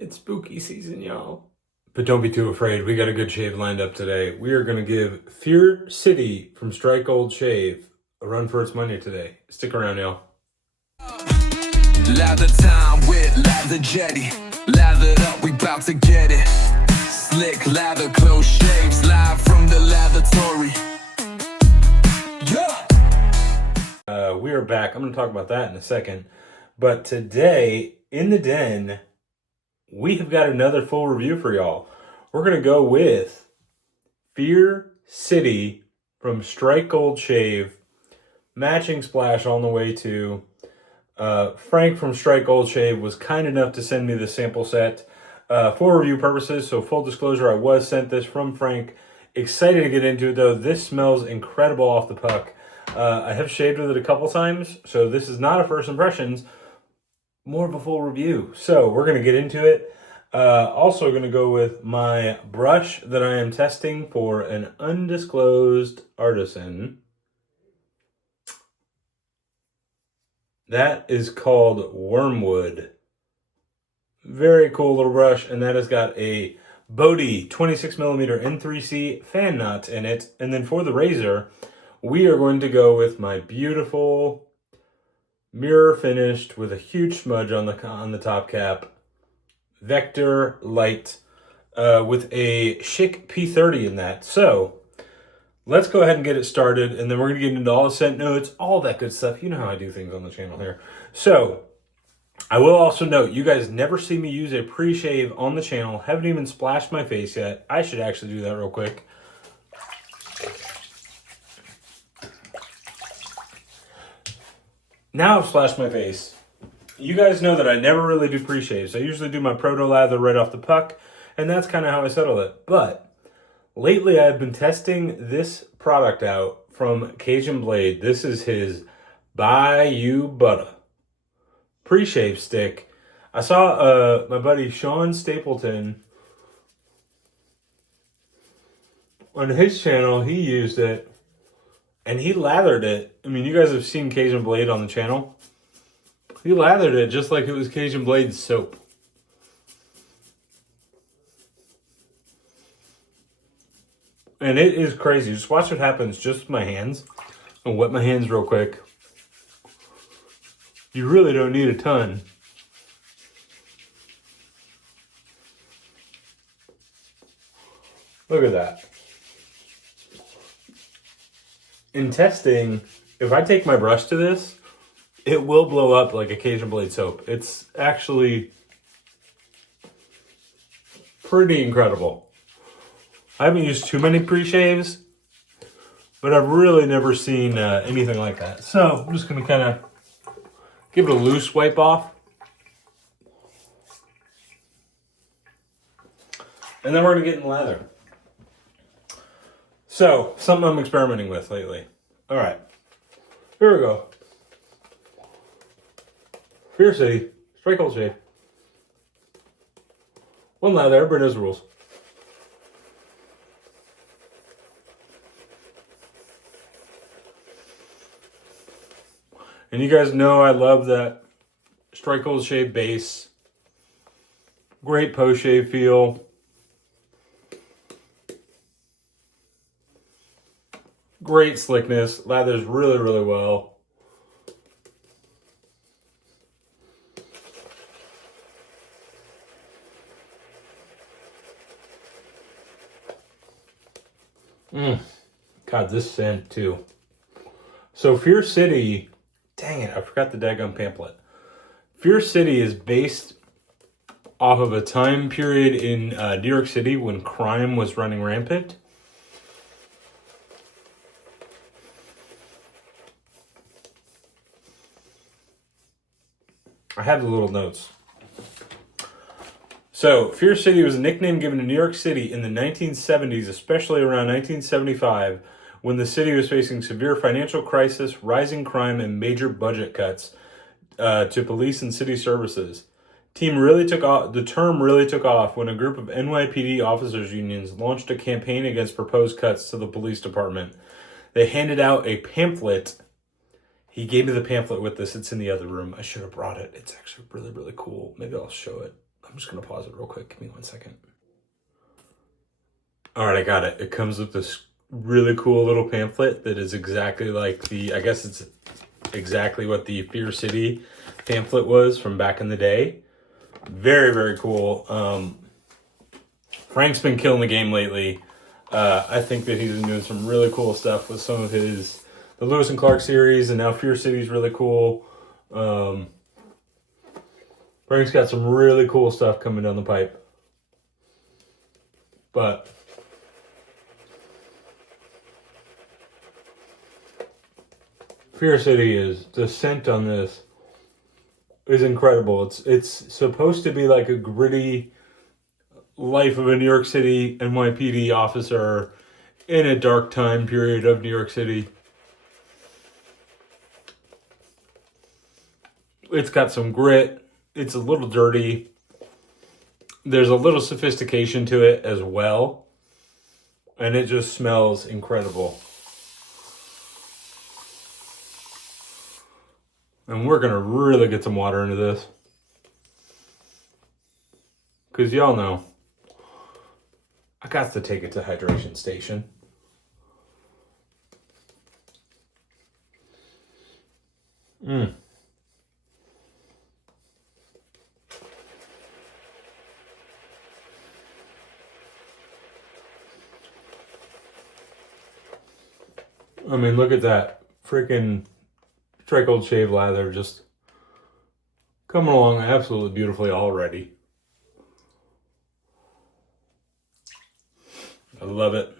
It's spooky season, y'all. But don't be too afraid. We got a good shave lined up today. We are going to give Fear City from Strike Gold Shave a run for its money today. Stick around, y'all. Lather time with Lather Jetty. Lathered up, we bout to get it. Slick lather, close shaves, live from the lavatory. Yeah. We are back. I'm going to talk about that in a second. But today, in the den, we have got another full review for y'all. We're going to go with Fear City from Strike Gold Shave. Matching splash on the way to. Frank from Strike Gold Shave was kind enough to send me the sample set for review purposes. So full disclosure, I was sent this from Frank. Excited to get into it though. This smells incredible off the puck. I have shaved with it a couple times, so this is not a first impressions. More of a full review. So we're going to get into it. Also going to go with my brush that I am testing for an undisclosed artisan. That is called Wormwood. Very cool little brush, and that has got a Boti 26mm N3C fan nut in it. And then for the razor, we are going to go with my beautiful mirror finished with a huge smudge on the top cap Vector Lite with a chic P30 in that. So let's go ahead and get it started, and then we're going to get into all the scent notes, all that good stuff. You know how I do things on the channel here. So I will also note, you guys never see me use a pre-shave on the channel. Haven't even splashed my face yet. I should actually do that real quick. Now I've splashed my face. You guys know that I never really do pre-shaves. I usually do my proto lather right off the puck, and that's kind of how I settle it. But lately I've been testing this product out from Cajun Blade. This is his Bayou Butter pre-shave stick. I saw my buddy Sean Stapleton on his channel. He used it. And he lathered it. I mean, you guys have seen Cajun Blade on the channel. He lathered it just like it was Cajun Blade soap. And it is crazy. Just watch what happens just with my hands. I'll wet my hands real quick. You really don't need a ton. Look at that. In testing, if I take my brush to this, it will blow up like a Cajun Blade soap. It's actually pretty incredible. I haven't used too many pre-shaves, but I've really never seen anything like that. So I'm just going to kind of give it a loose wipe off. And then we're going to get in lather. So, something I'm experimenting with lately. All right, here we go. Fear City, Strike Gold Shave. One lather, everybody knows the rules. And you guys know I love that Strike Gold Shave base. Great post-shave feel. Great slickness, lathers really, really well. God, this scent too. So Fear City, dang it, I forgot the daggum pamphlet. Fear City is based off of a time period in New York City when crime was running rampant. I have the little notes. So, Fear City was a nickname given to New York City in the 1970s, especially around 1975, when the city was facing severe financial crisis, rising crime, and major budget cuts to police and city services. The term really took off when a group of NYPD officers' unions launched a campaign against proposed cuts to the police department. They handed out a pamphlet. He gave me the pamphlet with this. It's in the other room. I should have brought it. It's actually really, really cool. Maybe I'll show it. I'm just going to pause it real quick. Give me 1 second. All right, I got it. It comes with this really cool little pamphlet that is exactly like I guess it's exactly what the Fear City pamphlet was from back in the day. Very, very cool. Frank's been killing the game lately. I think that he's been doing some really cool stuff with some of the Lewis and Clark series, and now Fear City's really cool. Frank's got some really cool stuff coming down the pipe. But Fear City is, the scent on this is incredible. It's supposed to be like a gritty life of a New York City NYPD officer in a dark time period of New York City. It's got some grit. It's a little dirty. There's a little sophistication to it as well. And it just smells incredible. And we're going to really get some water into this. Because y'all know, I got to take it to hydration station. I mean, look at that freaking Tricold Shave Lather just coming along absolutely beautifully already. I love it.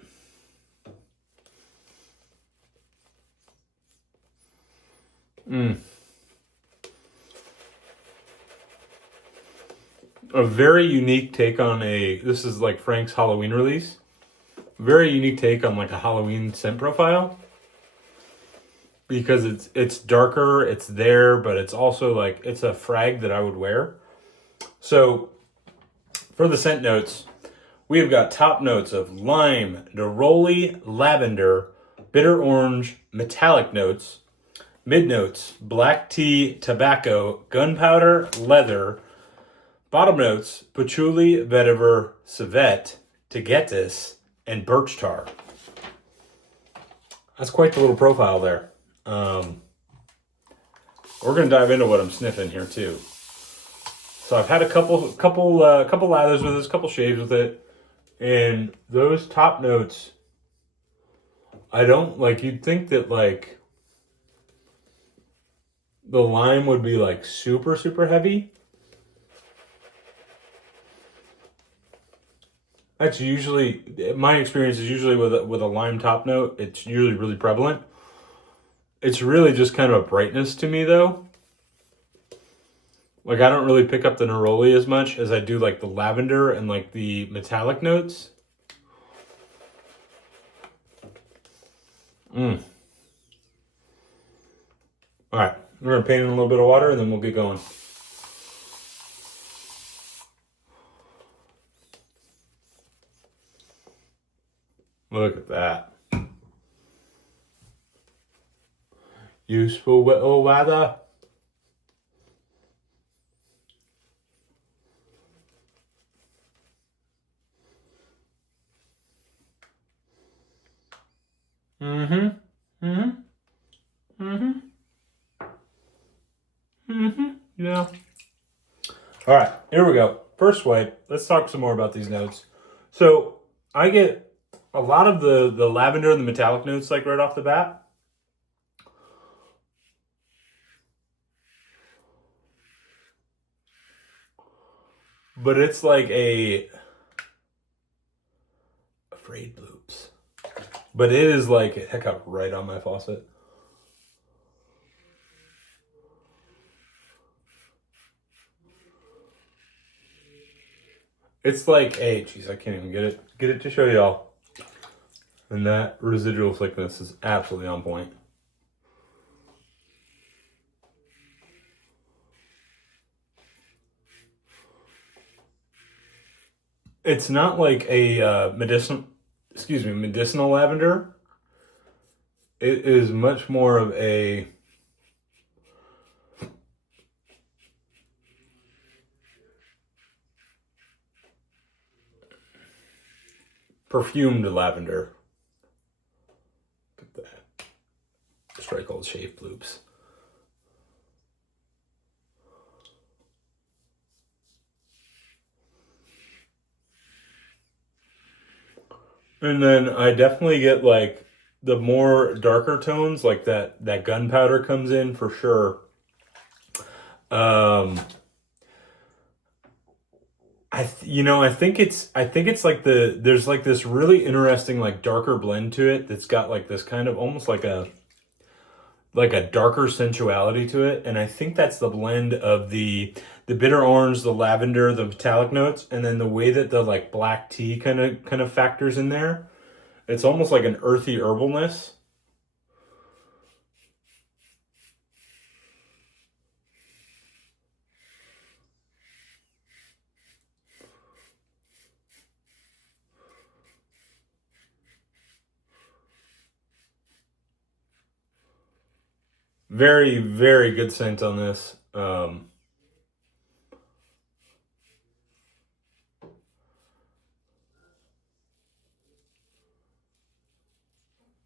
A very unique take on this is like Frank's Halloween release. Very unique take on like a Halloween scent profile. Because it's darker, it's there, but it's also like, it's a frag that I would wear. So, for the scent notes, we have got top notes of lime, neroli, lavender, bitter orange, metallic notes, mid notes, black tea, tobacco, gunpowder, leather, bottom notes, patchouli, vetiver, civet, tagetes, and birch tar. That's quite the little profile there. We're gonna dive into what I'm sniffing here too. So I've had a couple lathers with this, couple shaves with it, and those top notes, I don't like. You'd think that like the lime would be like super heavy. That's usually, my experience is usually with a lime top note. It's usually really prevalent. It's really just kind of a brightness to me, though. Like, I don't really pick up the neroli as much as I do, like, the lavender and, like, the metallic notes. All right, we're going to paint in a little bit of water, and then we'll get going. Look at that. Useful little lather. Yeah. All right, here we go. First wipe. Let's talk some more about these notes. So I get a lot of the lavender and the metallic notes like right off the bat. But it's like afraid bloops. But it is like a hiccup right on my faucet. It's like geez, I can't even get it to show y'all. And that residual thickness is absolutely on point. It's not like a medicinal lavender. It is much more of a perfumed lavender. Look at that. Strike Gold Shave Bloops. And then I definitely get like the more darker tones, like that gunpowder comes in for sure. I think it's like there's like this really interesting like darker blend to it that's got like this kind of almost like a darker sensuality to it, and I think that's the blend of the bitter orange, the lavender, the metallic notes, and then the way that the like black tea kind of factors in there. It's almost like an earthy herbalness. Very, very good scent on this.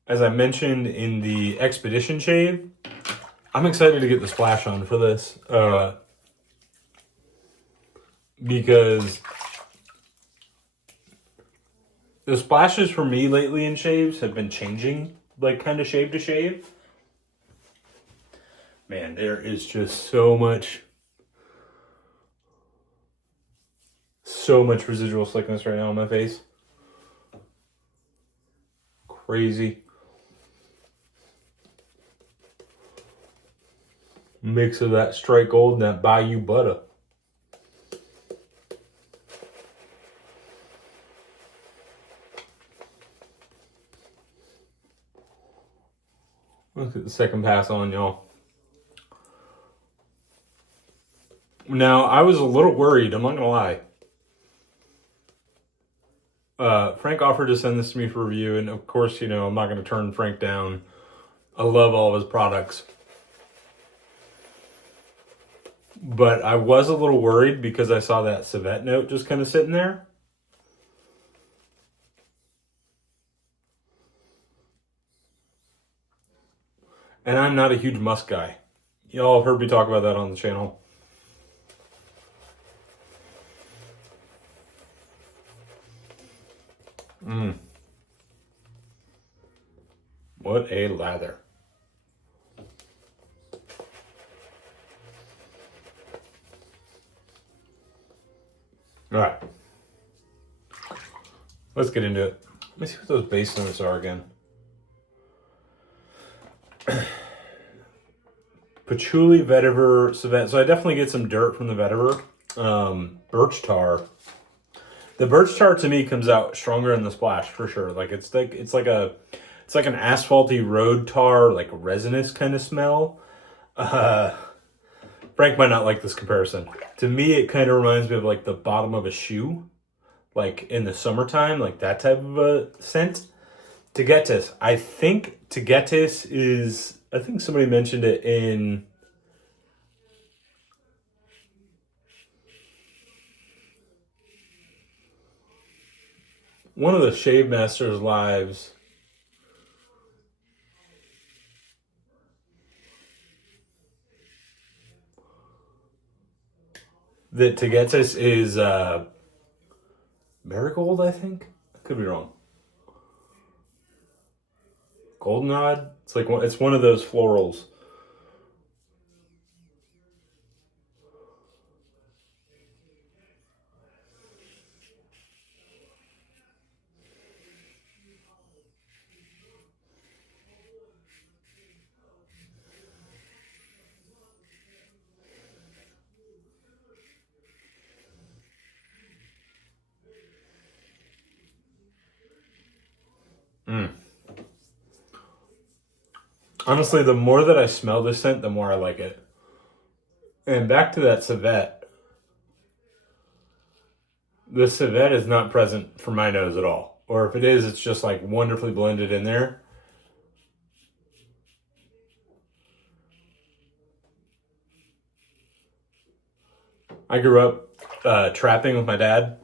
As I mentioned in the Expedition shave, I'm excited to get the splash on for this. Because the splashes for me lately in shaves have been changing, like kind of shave to shave. Man, there is just so much residual slickness right now on my face. Crazy. Mix of that Strike Gold and that Bayou butter. Look at the second pass on, y'all. Now, I was a little worried, I'm not gonna lie. Frank offered to send this to me for review, and of course, I'm not gonna turn Frank down. I love all of his products. But I was a little worried because I saw that civet note just kind of sitting there. And I'm not a huge musk guy. Y'all have heard me talk about that on the channel. What a lather. All right. Let's get into it. Let me see what those base notes are again. Patchouli, vetiver, civet. So I definitely get some dirt from the vetiver. Birch tar. The birch tar to me comes out stronger in the splash for sure. Like it's like an asphalty road tar, like resinous kind of smell. Frank might not like this comparison. To me, it kind of reminds me of like the bottom of a shoe, like in the summertime, like that type of a scent. Tagetes. I think Tagetes is, I think somebody mentioned it in one of the Shave Masters lives. That Tagetes is marigold, I think. I could be wrong. Goldenrod? It's one of those florals. Honestly, the more that I smell this scent, the more I like it. And back to that civet. The civet is not present for my nose at all. Or if it is, it's just like wonderfully blended in there. I grew up trapping with my dad.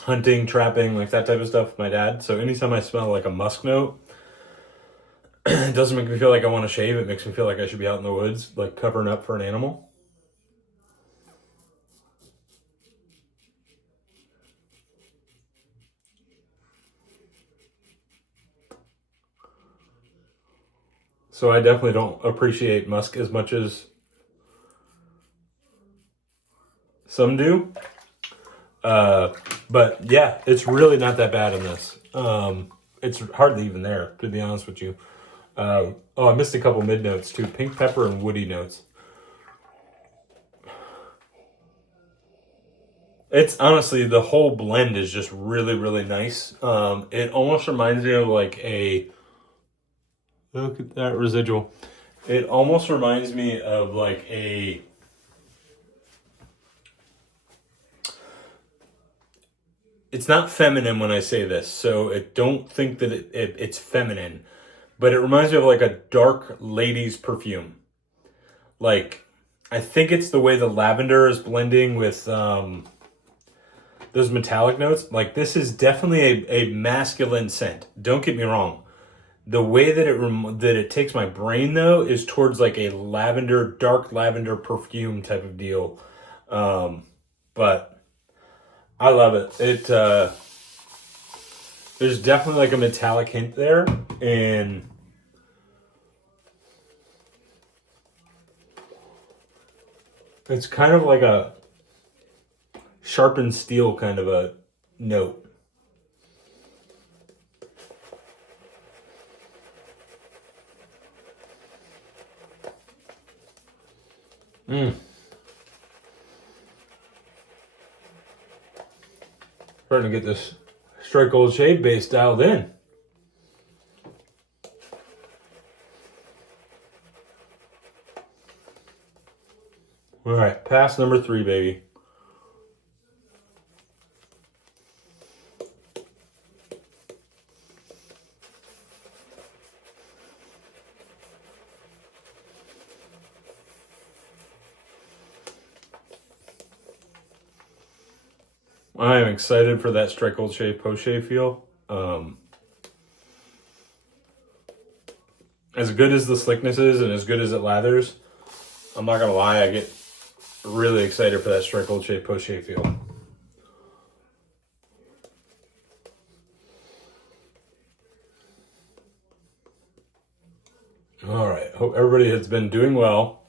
hunting, trapping, like that type of stuff with my dad. So anytime I smell like a musk note, it doesn't make me feel like I want to shave. It makes me feel like I should be out in the woods, like covering up for an animal. So I definitely don't appreciate musk as much as some do. But yeah, it's really not that bad in this. It's hardly even there, to be honest with you. I missed a couple mid notes too. Pink pepper and woody notes. It's honestly, the whole blend is just really, really nice. It almost reminds me of like look at that residual. It almost reminds me of like it's not feminine when I say this, so don't think that it's feminine, but it reminds me of like a dark lady's perfume. Like, I think it's the way the lavender is blending with those metallic notes. Like, this is definitely a masculine scent. Don't get me wrong. The way that it takes my brain though is towards like a dark lavender perfume type of deal. But I love it. There's definitely like a metallic hint there, and it's kind of like a sharpened steel kind of a note. Starting to get this Strike Gold shade base dialed in. All right, pass number 3, baby. I am excited for that Strike Gold shave post shave feel. As good as the slickness is and as good as it lathers, I'm not gonna lie, I get really excited for that Strike Gold shave post shave feel. All right, hope everybody has been doing well.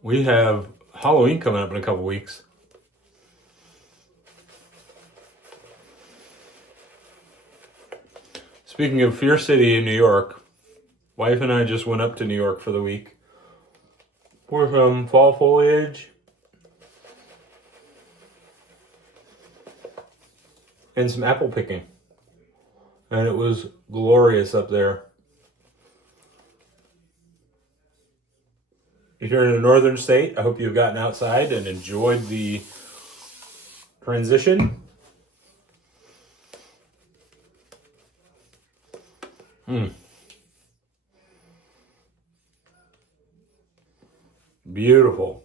We have Halloween coming up in a couple weeks. Speaking of Fear City in New York, wife and I just went up to New York for the week for some fall foliage and some apple picking. And it was glorious up there. If you're in a northern state, I hope you've gotten outside and enjoyed the transition. Beautiful.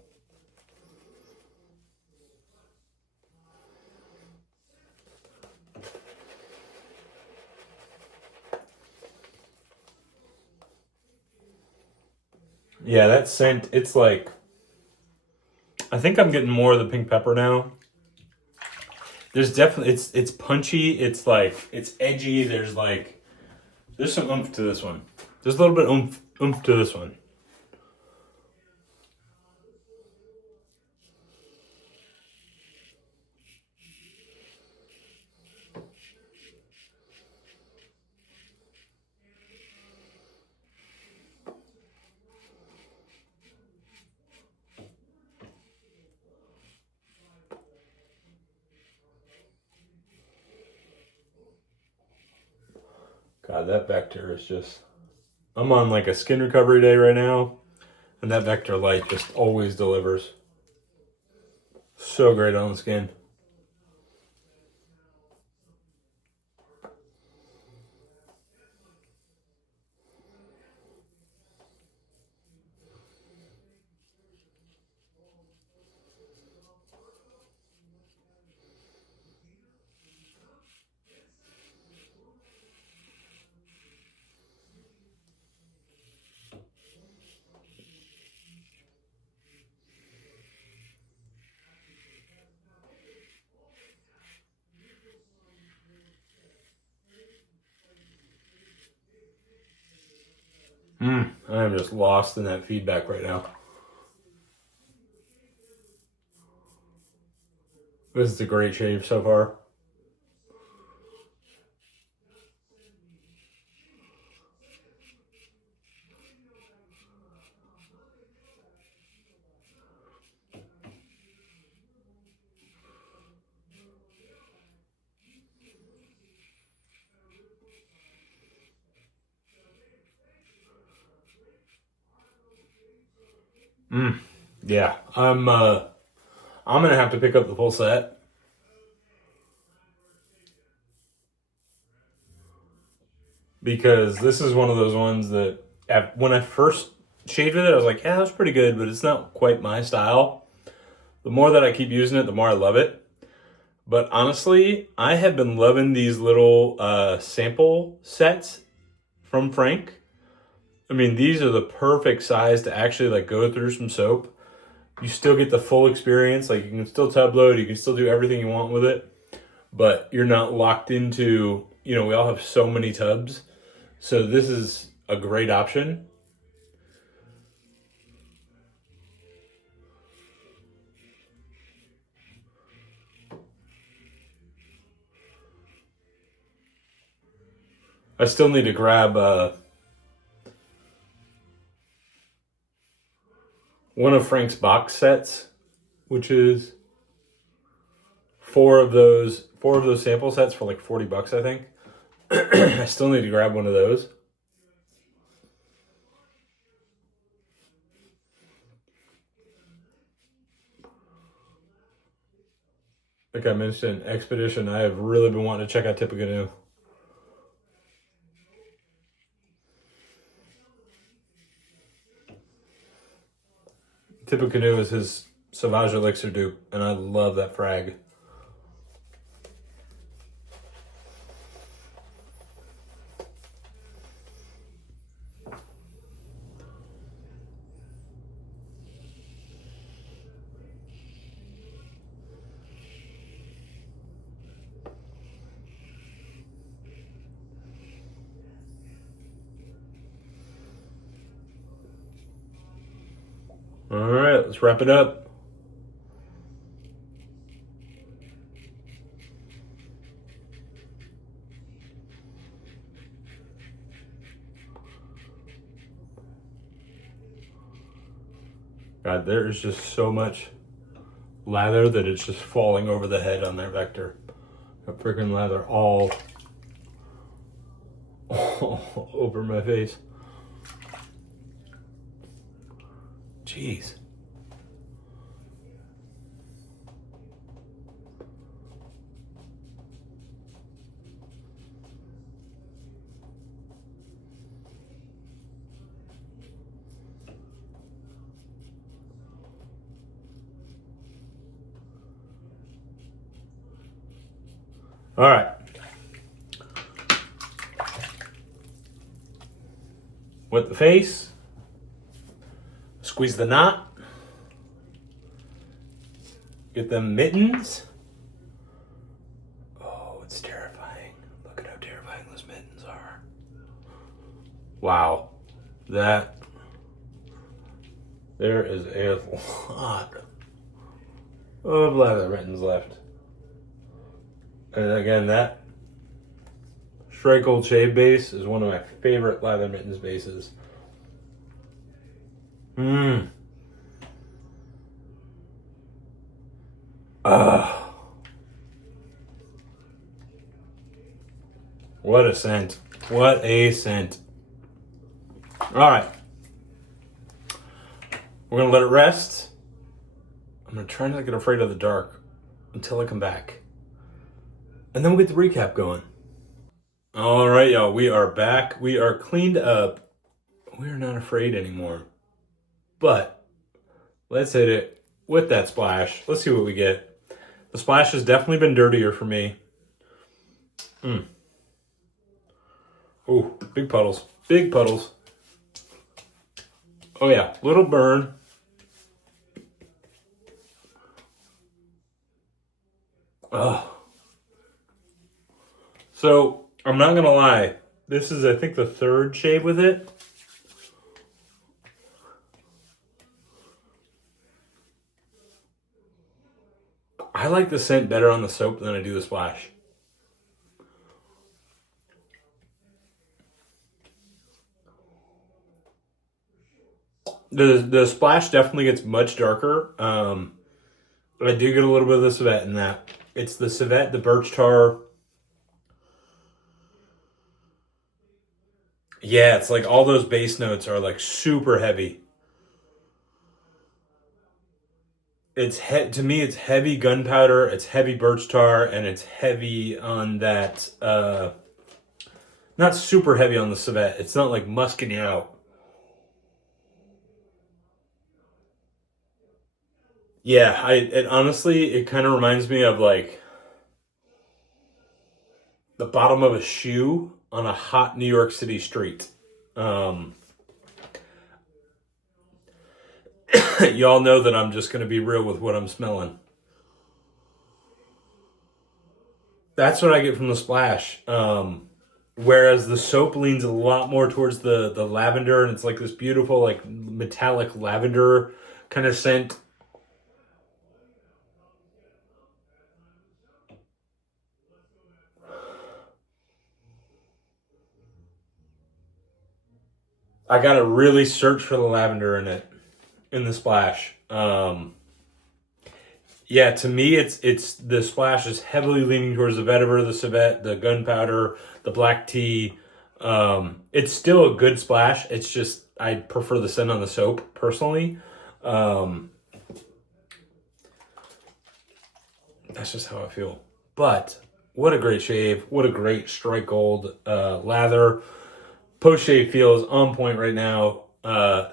Yeah, that scent, it's like, I think I'm getting more of the pink pepper now. There's definitely, it's punchy, it's like, it's edgy, there's some oomph to this one. There's a little bit of oomph to this one. God, that Vector is just... I'm on like a skin recovery day right now, and that Vector Lite just always delivers. So great on the skin. I'm just lost in that feedback right now. This is a great shave so far. Yeah, I'm gonna have to pick up the full set. Because this is one of those ones that when I first shaved with it, I was like, yeah, that's pretty good, but it's not quite my style. The more that I keep using it, the more I love it. But honestly, I have been loving these little sample sets from Frank. I mean, these are the perfect size to actually like go through some soap. You still get the full experience. Like you can still tub load, you can still do everything you want with it, but you're not locked into, we all have so many tubs. So this is a great option. I still need to grab one of Frank's box sets, which is four of those sample sets for like $40, I think. I still need to grab one of those. Like I mentioned, Expedition, I have really been wanting to check out Tippecanoe. Tippecanoe is his Sauvage Elixir dupe, and I love that frag. All right, let's wrap it up. God, there is just so much lather that it's just falling over the head on that vector. Got freaking lather all over my face. Jeez. All right. Wet the face. Squeeze the knot. Get them mittens. Oh, it's terrifying. Look at how terrifying those mittens are. Wow. There is a lot of lather mittens left. And again, that Strike Old Shave base is one of my favorite lather mittens bases. What a scent. What a scent. All right. We're going to let it rest. I'm going to try not to get afraid of the dark until I come back. And then we'll get the recap going. All right, y'all. We are back. We are cleaned up. We are not afraid anymore. But let's hit it with that splash. Let's see what we get. The splash has definitely been dirtier for me. Oh, big puddles. Big puddles. Oh yeah, little burn. So, I'm not gonna lie. This is, I think, the third shave with it. I like the scent better on the soap than I do the splash. The splash definitely gets much darker. I do get a little bit of the civet in that. It's the civet, the birch tar. Yeah, it's like all those base notes are like super heavy. To me, it's heavy gunpowder, it's heavy birch tar, and it's heavy on that. Not super heavy on the civet. It's not like musking you out. Yeah, it honestly, it kind of reminds me of like the bottom of a shoe on a hot New York City street. Y'all know that I'm just going to be real with what I'm smelling. That's what I get from the splash. Whereas the soap leans a lot more towards the lavender, and it's like this beautiful, like metallic lavender kind of scent. I gotta really search for the lavender in it, in the splash. Yeah, to me, it's the splash is heavily leaning towards the vetiver, the civet, the gunpowder, the black tea. It's still a good splash. It's just I prefer the scent on the soap personally. That's just how I feel. But what a great shave! What a great strike gold lather. Post shave feels on point right now.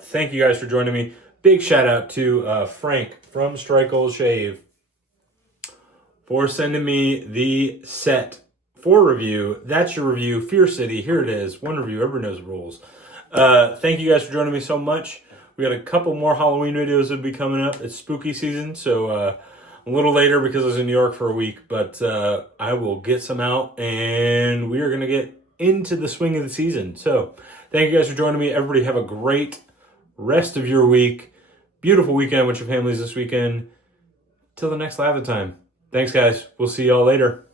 Thank you guys for joining me. Big shout out to Frank from Strike Gold Shave for sending me the set for review. That's your review. Fear City. Here it is. One review. Everyone knows the rules. Thank you guys for joining me so much. We got a couple more Halloween videos that will be coming up. It's spooky season, so a little later because I was in New York for a week. But I will get some out, and we are going to get into the swing of the season. So thank you guys for joining me. Everybody have a great rest of your week. Beautiful weekend with your families this weekend. Till the next Lather Time. Thanks, guys. We'll see y'all later.